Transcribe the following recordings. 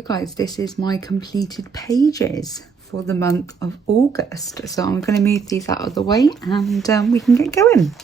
So guys, this is my completed pages for the month of August. So I'm going to move these out of the way and we can get going.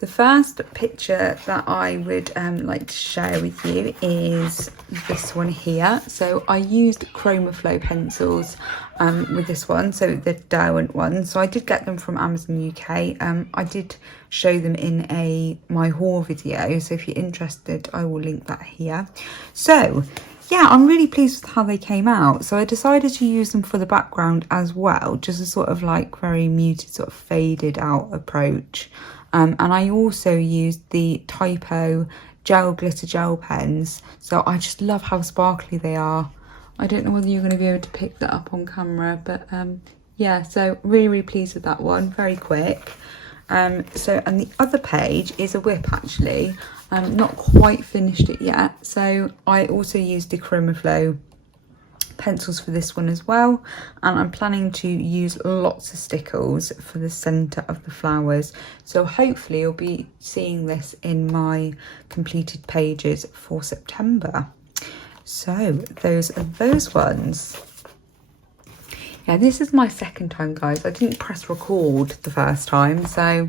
The first picture that I would like to share with you is this one here. So I used Chroma Flow pencils with this one, so the Derwent one. So I did get them from Amazon UK. I did show them in my haul video, so if you're interested I will link that here. So yeah, I'm really pleased with how they came out. So I decided to use them for the background as well, just a sort of like very muted, sort of faded out approach. And I also used the Typo gel glitter gel pens. So I just love how sparkly they are. I don't know whether you're going to be able to pick that up on camera, but yeah, so really pleased with that one, very quick. And the other page is a whip actually. Not quite finished it yet. So I also used the Chroma Flow pencils for this one as well, and I'm planning to use lots of stickles for the center of the flowers, so hopefully you'll be seeing this in my completed pages for September. So those are those ones. Yeah, this is my second time, guys. I didn't press record the first time, so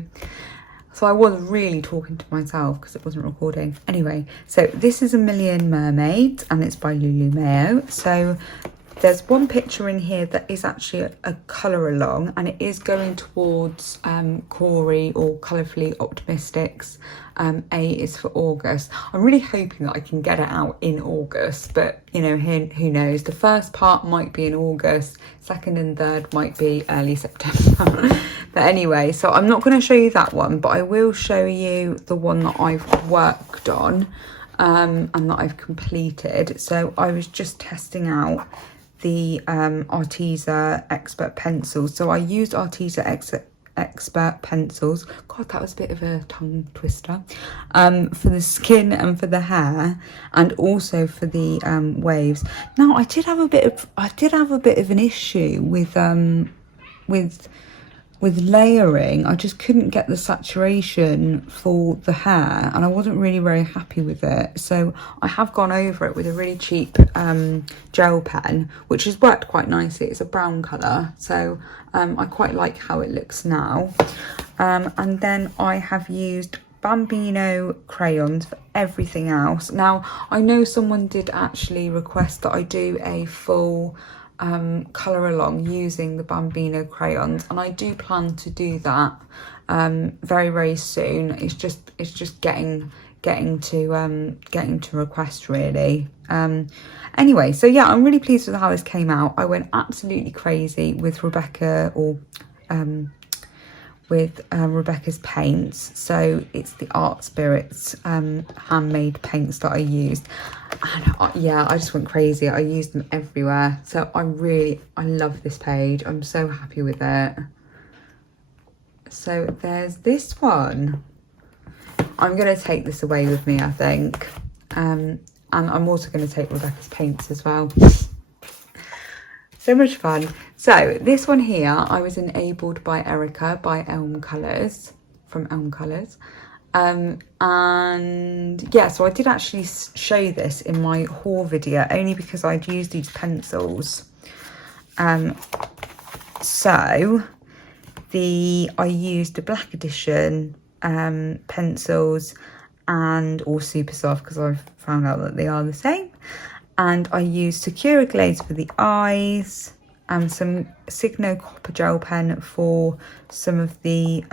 I was really talking to myself because it wasn't recording. Anyway, so this is a Million Mermaids and it's by Lulu Mayo. So there's one picture in here that is actually a colour along, and it is going towards Corey or Colourfully Optimistics. A is for August. I'm really hoping that I can get it out in August, but you know, who knows. The first part might be in August, second and third might be early September. But anyway, so I'm not going to show you that one, but I will show you the one that I've worked on and that I've completed. So I was just testing out the Arteza Expert pencils. So I used Arteza Expert pencils. God, that was a bit of a tongue twister. For the skin and for the hair, and also for the waves. Now I did have a bit of an issue with layering. I just couldn't get the saturation for the hair, and I wasn't really very happy with it. So I have gone over it with a really cheap gel pen, which has worked quite nicely. It's a brown colour, so I quite like how it looks now. And then I have used Bambino crayons for everything else. Now I know someone did actually request that I do a full colour along using the Bambino crayons, and I do plan to do that very soon. It's just getting to request really. Anyway, so yeah, I'm really pleased with how this came out. I went absolutely crazy with Rebecca's paints. So it's the Art Spirits handmade paints that I used, and yeah, I just went crazy. I used them everywhere. So I love this page. I'm so happy with it. So there's this one. I'm going to take this away with me, I think, and I'm also going to take Rebecca's paints as well. So much fun. So this one here, I was enabled by Erica by Elm Colours, from Elm Colours. And yeah, so I did actually show this in my haul video, only because I'd used these pencils. So I used the Black Edition pencils or Super Soft, because I've found out that they are the same. And I used Sakura Glaze for the eyes, and some Signo Copper Gel Pen for some of the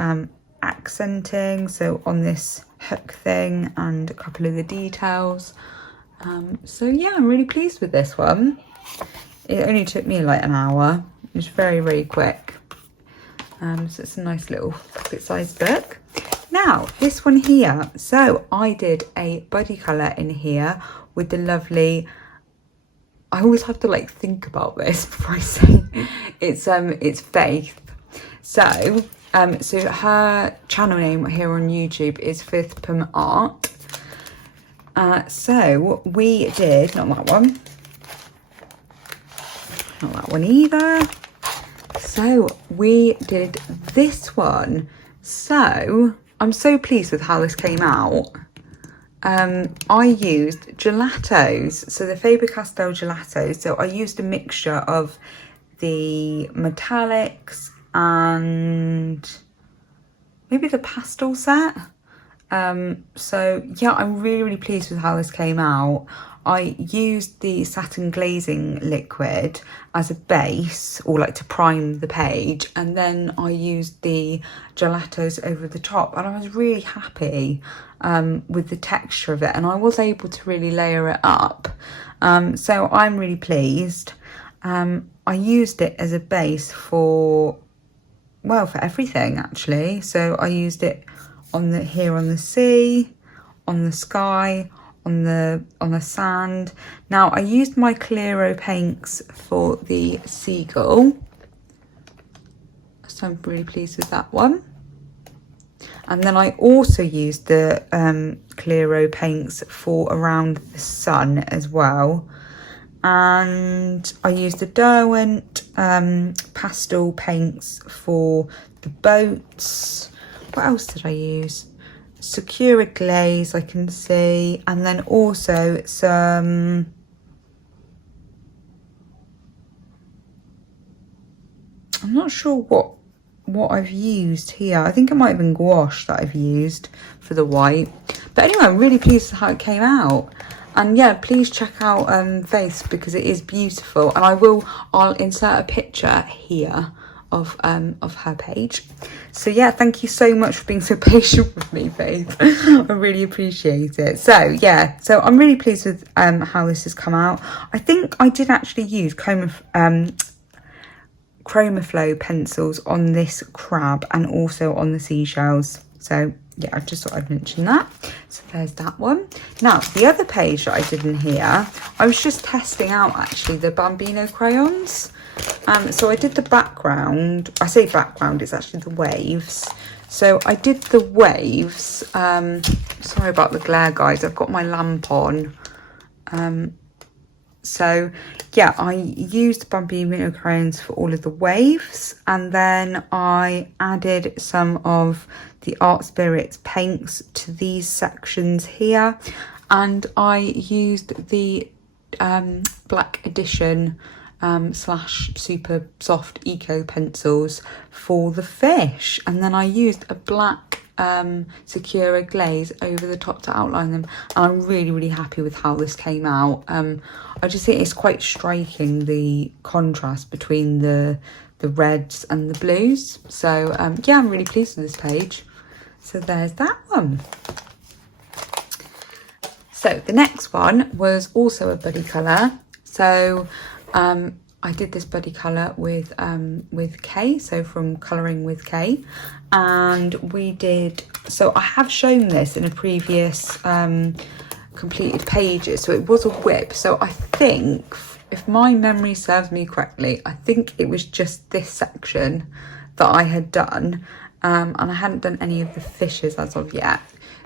accenting, so on this hook thing, and a couple of the details. So yeah, I'm really pleased with this one. It only took me like an hour. It was very quick. So it's a nice little pocket-sized book. Now, this one here. So I did a buddy colour in here with the lovely... I always have to like think about this before I say it. It's Faith. So her channel name here on YouTube is Fifth Pum Art. So we did, not that one either. So we did this one. So I'm so pleased with how this came out. I used gelatos, so the Faber-Castell gelatos. So I used a mixture of the metallics and maybe the pastel set. So yeah, I'm really pleased with how this came out. I used the satin glazing liquid as a base, or like to prime the page, and then I used the gelatos over the top, and I was really happy with the texture of it, and I was able to really layer it up. So I'm really pleased. I used it as a base for everything actually. So I used it on the sea, on the sky, on the sand. Now I used my Clearo paints for the seagull, so I'm really pleased with that one. And then I also used the Clearo paints for around the sun as well. And I used the Derwent pastel paints for the boats. What else did I use? Sakura glaze, I can see, and then also some I'm not sure what I've used here. I think it might have been gouache that I've used for the white. But anyway, I'm really pleased with how it came out. And yeah, please check out Vase, because it is beautiful. And I'll insert a picture here of her page. So yeah, thank you so much for being so patient with me, Faith. I really appreciate it. So yeah, so I'm really pleased with how this has come out. I think I did actually use Chromaflow pencils on this crab and also on the seashells. So yeah, I just thought I'd mention that. So there's that one. Now, the other page that I did in here, I was just testing out actually the Bambino crayons. So I did the background. I say background, it's actually the waves. So I did the waves. Sorry about the glare, guys. I've got my lamp on. So yeah, I used Bambino crayons for all of the waves, and then I added some of the Art Spirits paints to these sections here, and I used the Black Edition / super soft eco pencils for the fish, and then I used a black Sakura glaze over the top to outline them, and I'm really happy with how this came out. I just think it's quite striking, the contrast between the reds and the blues. So yeah, I'm really pleased with this page. So there's that one. So the next one was also a buddy colour. So I did this buddy colour with Kay, so from Colouring with Kay, and we did, so I have shown this in a previous completed pages, so it was a whip. So I think, if my memory serves me correctly, I think it was just this section that I had done, and I hadn't done any of the fishes as of yet.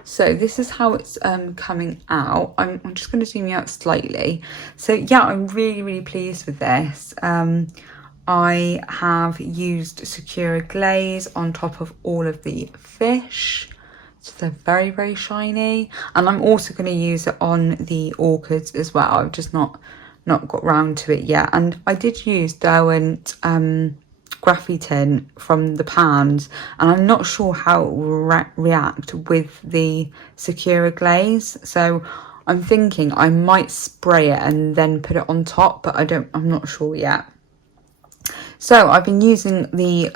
So this is how it's coming out. I'm just going to zoom you out slightly. So yeah, I'm really pleased with this. I have used Sakura glaze on top of all of the fish, so they're very shiny, and I'm also going to use it on the orchids as well. I've just not got round to it yet. And I did use Derwent graphite from the pans, and I'm not sure how it will react with the Sakura glaze, so I'm thinking I might spray it and then put it on top, but I'm not sure yet. So I've been using the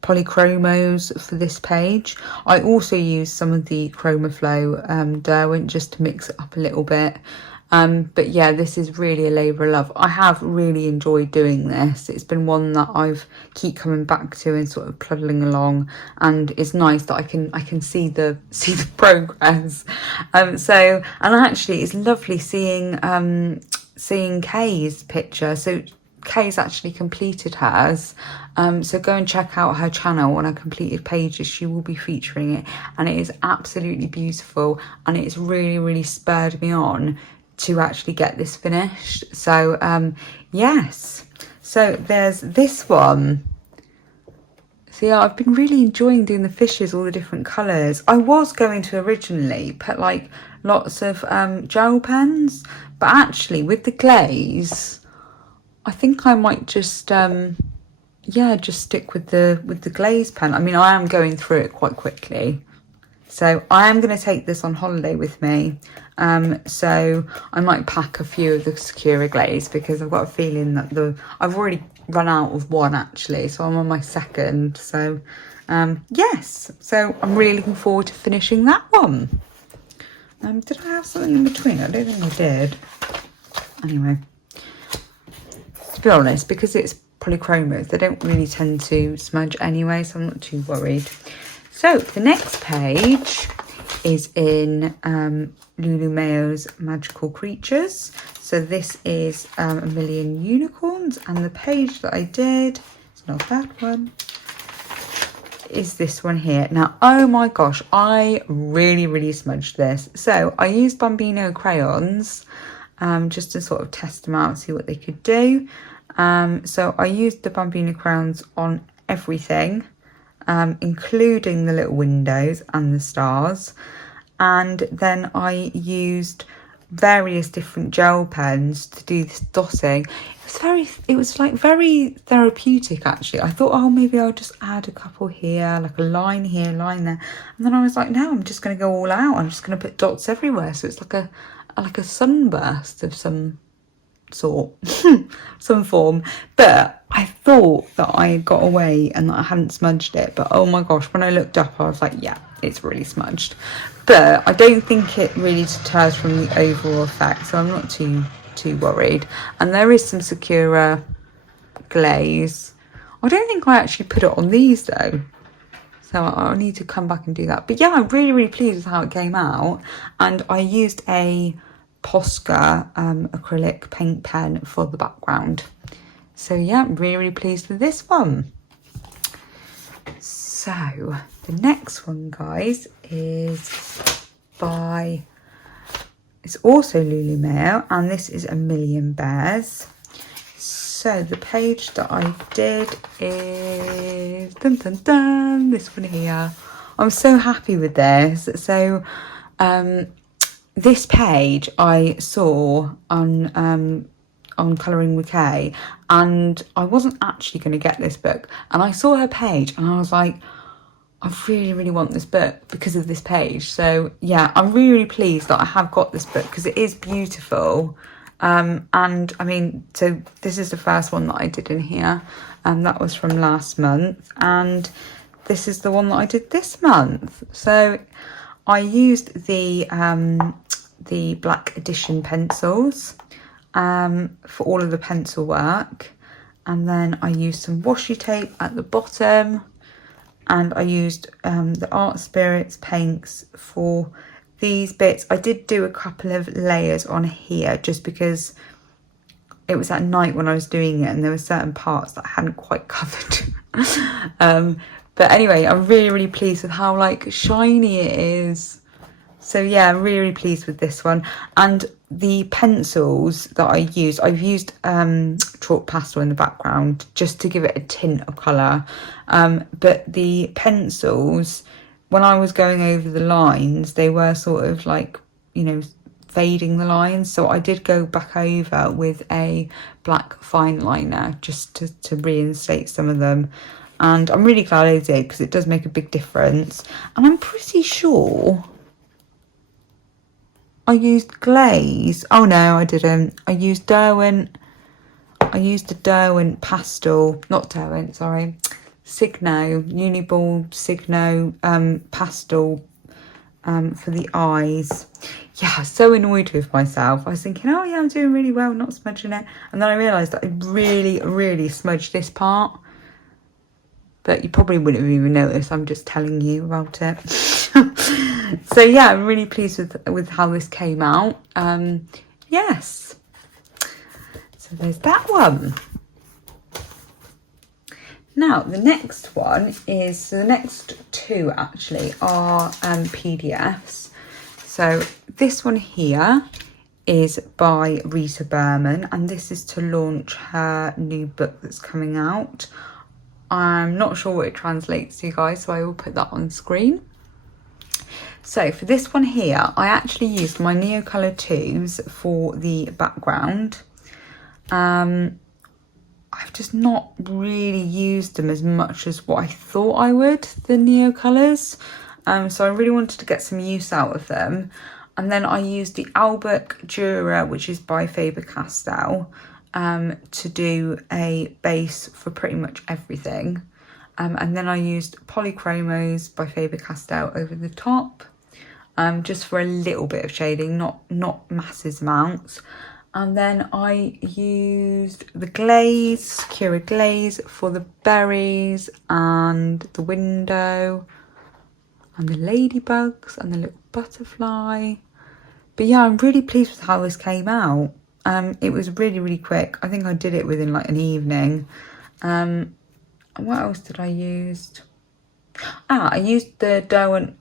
polychromos for this page. I also used some of the Chromaflow Derwent just to mix it up a little bit. But yeah, this is really a labour of love. I have really enjoyed doing this. It's been one that I've keep coming back to and sort of pluddling along, and it's nice that I can see the progress. So, and actually it's lovely seeing Kay's picture. So Kay's actually completed hers, so go and check out her channel on her completed pages. She will be featuring it, and it is absolutely beautiful, and it's really spurred me on to actually get this finished. So yes, so there's this one. So yeah, I've been really enjoying doing the fishes, all the different colours. I was going to originally put like lots of gel pens, but actually with the glaze, I think I might just just stick with the glaze pen. I mean, I am going through it quite quickly. So I am going to take this on holiday with me. So I might pack a few of the Sakura glaze because I've got a feeling that I've already run out of one actually. So I'm on my second. So yes, so I'm really looking forward to finishing that one. Did I have something in between? I don't think I did. Anyway, to be honest, because it's polychromos, they don't really tend to smudge anyway, so I'm not too worried. So the next page is in Lulu Mayo's Magical Creatures. So this is a Million Unicorns, and the page that I did, it's not that one, is this one here. Now, oh my gosh, I really smudged this. So I used Bambino crayons just to sort of test them out, see what they could do. So I used the Bambino crayons on everything, including the little windows and the stars. And then I used various different gel pens to do this dotting. It was like very therapeutic actually. I thought, oh, maybe I'll just add a couple here, like a line here, line there. And then I was like, no, I'm just going to go all out. I'm just going to put dots everywhere. So it's like a sunburst of some sort, some form. But I thought that I had got away and that I hadn't smudged it. But oh my gosh, when I looked up, I was like, yeah, it's really smudged. But I don't think it really deters from the overall effect, so I'm not too worried. And there is some Sakura glaze. I don't think I actually put it on these though, so I'll need to come back and do that. But yeah, I'm really pleased with how it came out. And I used a Posca acrylic paint pen for the background. So yeah, I'm really pleased with this one. So the next one, guys, is by, it's also Lulu Mayo, and this is A Million Bears. So the page that I did is this one here. I'm so happy with this. So this page I saw on Colouring with Kay, and I wasn't actually going to get this book, and I saw her page and I was like, I really want this book because of this page. So yeah, I'm really pleased that I have got this book because it is beautiful. And I mean, so this is the first one that I did in here, and that was from last month, and this is the one that I did this month. So I used the Black Edition pencils for all of the pencil work, and then I used some washi tape at the bottom, and I used the Art Spirits paints for these bits. I did do a couple of layers on here just because it was at night when I was doing it, and there were certain parts that I hadn't quite covered. But anyway, I'm really pleased with how like shiny it is. So yeah, I'm really pleased with this one. And the pencils that I've used chalk pastel in the background just to give it a tint of colour. But the pencils, when I was going over the lines, they were sort of like, you know, fading the lines. So I did go back over with a black fine liner just to reinstate some of them. And I'm really glad I did because it does make a big difference. And I'm pretty sure I used glaze. Oh no, I didn't. I used Derwent. I used a Derwent pastel, not Derwent, sorry. Signo, Uniball Signo pastel for the eyes. Yeah, I was so annoyed with myself. I was thinking, oh yeah, I'm doing really well, not smudging it. And then I realised that I really smudged this part. But you probably wouldn't have even noticed. I'm just telling you about it. So yeah, I'm really pleased with how this came out. Yes. So there's that one. Now the next one is, so the next two actually are PDFs. So this one here is by Rita Berman, and this is to launch her new book that's coming out. I'm not sure what it translates to, guys, so I will put that on screen. So for this one here, I actually used my Neocolor 2s for the background. I've just not really used them as much as what I thought I would, the Neocolors. So I really wanted to get some use out of them. And then I used the Albert Dürer, which is by Faber-Castell, to do a base for pretty much everything. And then I used Polychromos by Faber-Castell over the top, just for a little bit of shading, not massive amounts. And then I used the glaze, Sakura glaze, for the berries and the window and the ladybugs and the little butterfly. But yeah, I'm really pleased with how this came out. It was really quick. I think I did it within like an evening. What else did I use? I used the Derwent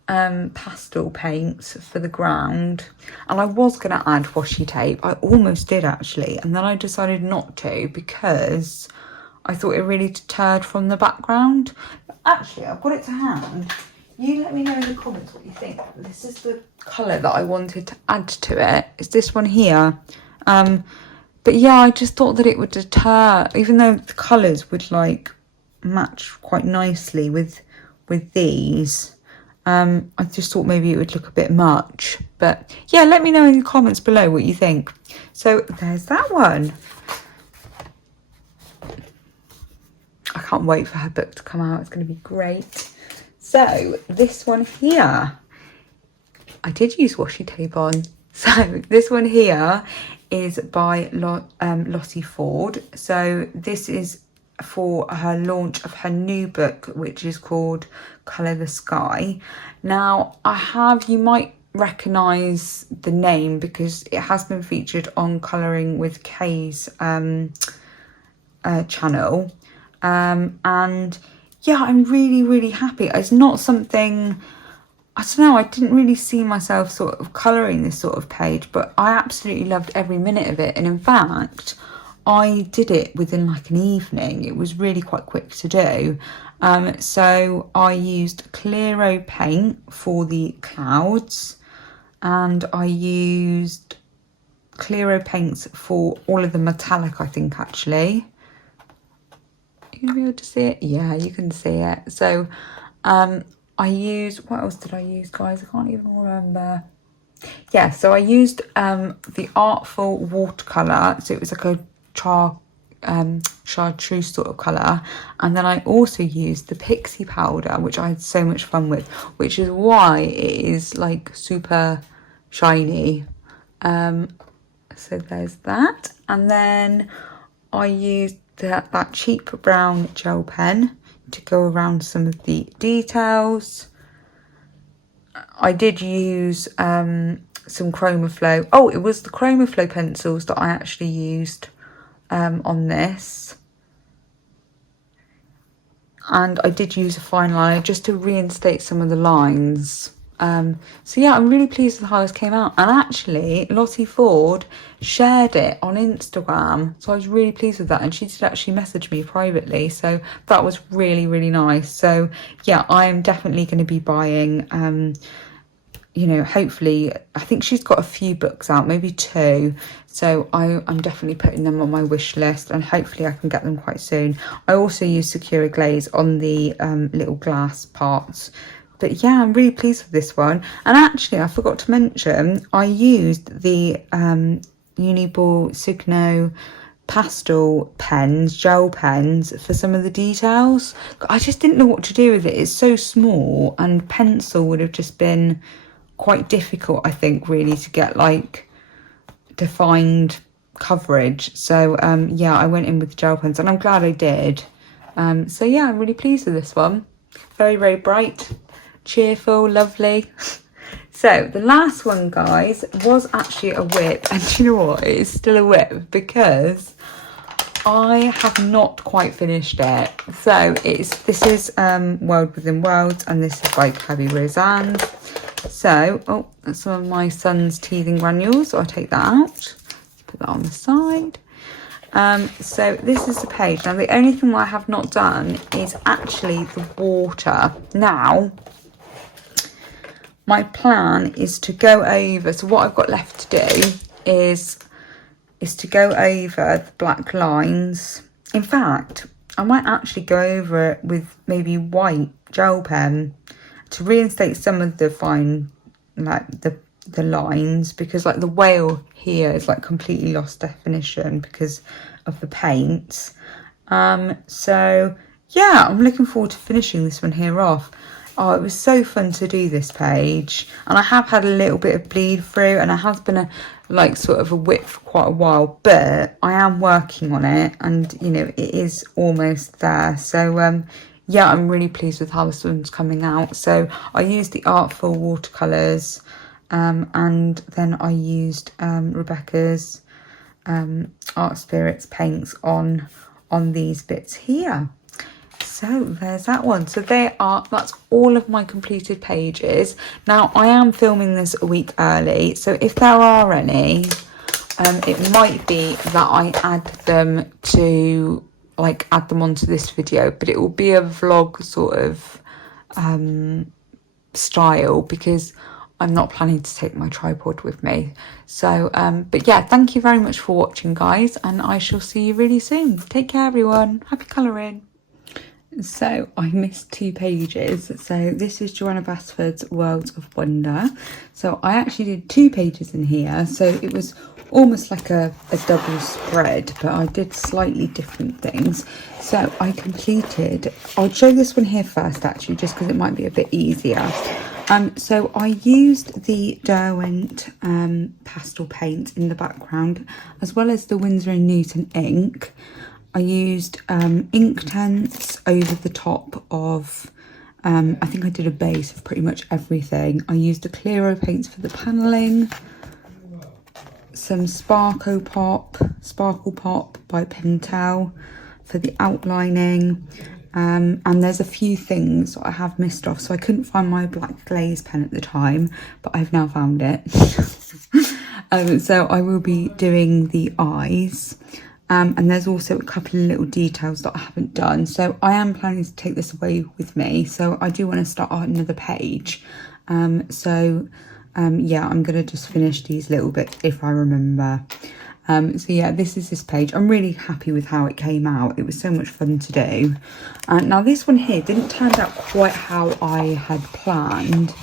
pastel paints for the ground, and I was going to add washi tape. I almost did actually, and then I decided not to because I thought it really deterred from the background. But actually, I've got it to hand. You let me know in the comments what you think. This is the colour that I wanted to add to it. It's this one here. But yeah, I just thought that it would deter, even though the colours would like match quite nicely with these. I just thought maybe it would look a bit much. But yeah, let me know in the comments below what you think. So there's that one. I can't wait for her book to come out. It's going to be great. So this one here, I did use washi tape on. So this one here is by Lottie Ford. So this is for her launch of her new book, which is called Colour the Sky. Now, you might recognise the name because it has been featured on Colouring with Kay's channel. And yeah, I'm really happy. It's not something, I don't know, I didn't really see myself sort of colouring this sort of page, but I absolutely loved every minute of it. And in fact, I did it within like an evening. It was really quite quick to do. So I used Clearo paint for the clouds, and I used Clearo paints for all of the metallic, I think, actually. You gonna be able to see it? Yeah, you can see it. So I used, what else did I use, guys? I can't even remember. Yeah, so I used the Artful watercolour. So it was like a chartreuse sort of colour. And then I also used the Pixie powder, which I had so much fun with, which is why it is like super shiny. So there's that. And then I used that cheap brown gel pen to go around some of the details. I did use some Chromaflow. Oh, it was the Chromaflow pencils that I actually used on this. And I did use a fine liner just to reinstate some of the lines. So yeah, I'm really pleased with how this came out. And actually, Lottie Ford shared it on Instagram. So I was really pleased with that. And she did actually message me privately. So that was really nice. So yeah, I am definitely going to be buying, you know, hopefully, I think she's got a few books out, maybe 2. So I'm definitely putting them on my wish list, and hopefully I can get them quite soon. I also use Sakura glaze on the little glass parts. But yeah, I'm really pleased with this one. And actually, I forgot to mention, I used the Uniball Signo pastel pens, gel pens, for some of the details. I just didn't know what to do with it. It's so small, and pencil would have just been quite difficult, I think, really, to get like defined coverage. So yeah, I went in with gel pens, and I'm glad I did. So yeah, I'm really pleased with this one. Very bright, cheerful, lovely. So the last one, guys, was actually a whip, and you know what, it is still a whip because I have not quite finished it. So this is World Within Worlds, and this is by Chloe Rosanne. So that's some of my son's teething granules, so I'll take that out, put that on the side. So this is the page. Now the only thing I have not done is actually the water. Now my plan is to go over, so what I've got left to do is to go over the black lines. In fact, I might actually go over it with maybe white gel pen to reinstate some of the fine, like the lines, because like the whale here is like completely lost definition because of the paints. So yeah, I'm looking forward to finishing this one here off. Oh, it was so fun to do this page, and I have had a little bit of bleed through, and it has been a like sort of a whip for quite a while, but I am working on it, and you know, it is almost there. So yeah, I'm really pleased with how this one's coming out. So I used the Artful watercolours, and then I used Rebecca's Art Spirits paints on these bits here. So there's that one. So that's all of my completed pages. Now I am filming this a week early, so if there are any, it might be that I add them onto this video, but it will be a vlog sort of style, because I'm not planning to take my tripod with me. So but yeah, thank you very much for watching, guys, and I shall see you really soon. Take care, everyone. Happy colouring. So I missed 2 pages. So this is Joanna Basford's Worlds of Wonder. So I actually did 2 pages in here, so it was almost like a double spread, but I did slightly different things. So I completed, I'll show this one here first actually, just because it might be a bit easier. So I used the Derwent pastel paint in the background, as well as the Winsor & Newton ink. I used Inktense over the top of, I think I did a base of pretty much everything. I used the Clearo paints for the panelling, some Sparkle Pop by Pentel for the outlining, and there's a few things I have missed off. So I couldn't find my black glaze pen at the time, but I've now found it. So I will be doing the eyes. And there's also a couple of little details that I haven't done. So I am planning to take this away with me. So I do want to start on another page. Yeah, I'm going to just finish these little bits if I remember. So yeah, this is this page. I'm really happy with how it came out. It was so much fun to do. Now this one here didn't turn out quite how I had planned.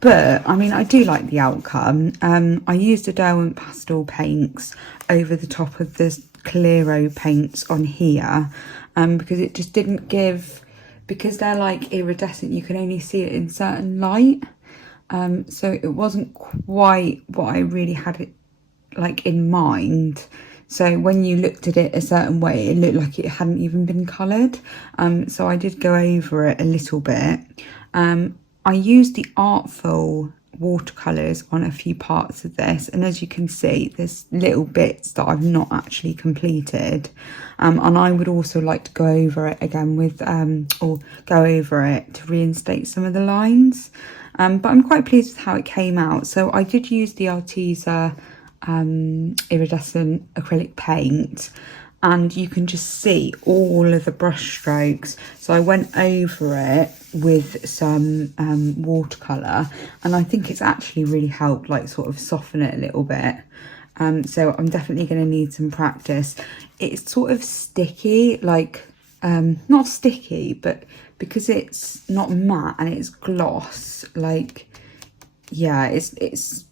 But, I mean, I do like the outcome. I used the Derwent pastel paints over the top of the Clearo paints on here, because it just didn't give, because they're like iridescent, you can only see it in certain light. So it wasn't quite what I really had it like in mind. So when you looked at it a certain way, it looked like it hadn't even been coloured. So I did go over it a little bit. I used the Artful watercolours on a few parts of this, and as you can see, there's little bits that I've not actually completed, and I would also like to go over it again with or go over it to reinstate some of the lines, but I'm quite pleased with how it came out. So I did use the Arteza iridescent acrylic paint, and you can just see all of the brush strokes. So I went over it with some watercolour, and I think it's actually really helped like sort of soften it a little bit. So I'm definitely going to need some practice. It's sort of sticky, like not sticky, but because it's not matte and it's gloss, like yeah, it's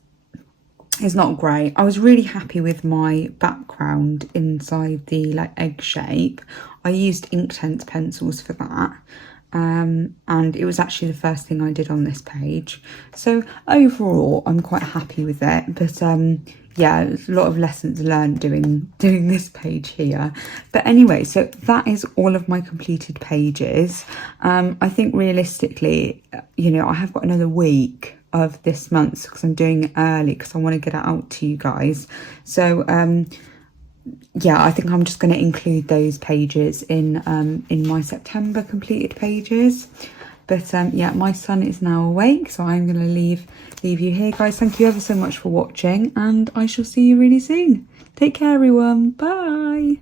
not great. I was really happy with my background inside the like egg shape. I used Inktense pencils for that, and it was actually the first thing I did on this page. So overall, I'm quite happy with it. But yeah, there's a lot of lessons learned doing this page here. But anyway, so that is all of my completed pages. I think realistically, you know, I have got another week of this month because I'm doing it early because I want to get it out to you guys. So yeah, I think I'm just going to include those pages in my September completed pages. But yeah, my son is now awake, so I'm going to leave you here, guys. Thank you ever so much for watching, and I shall see you really soon. Take care, everyone. Bye.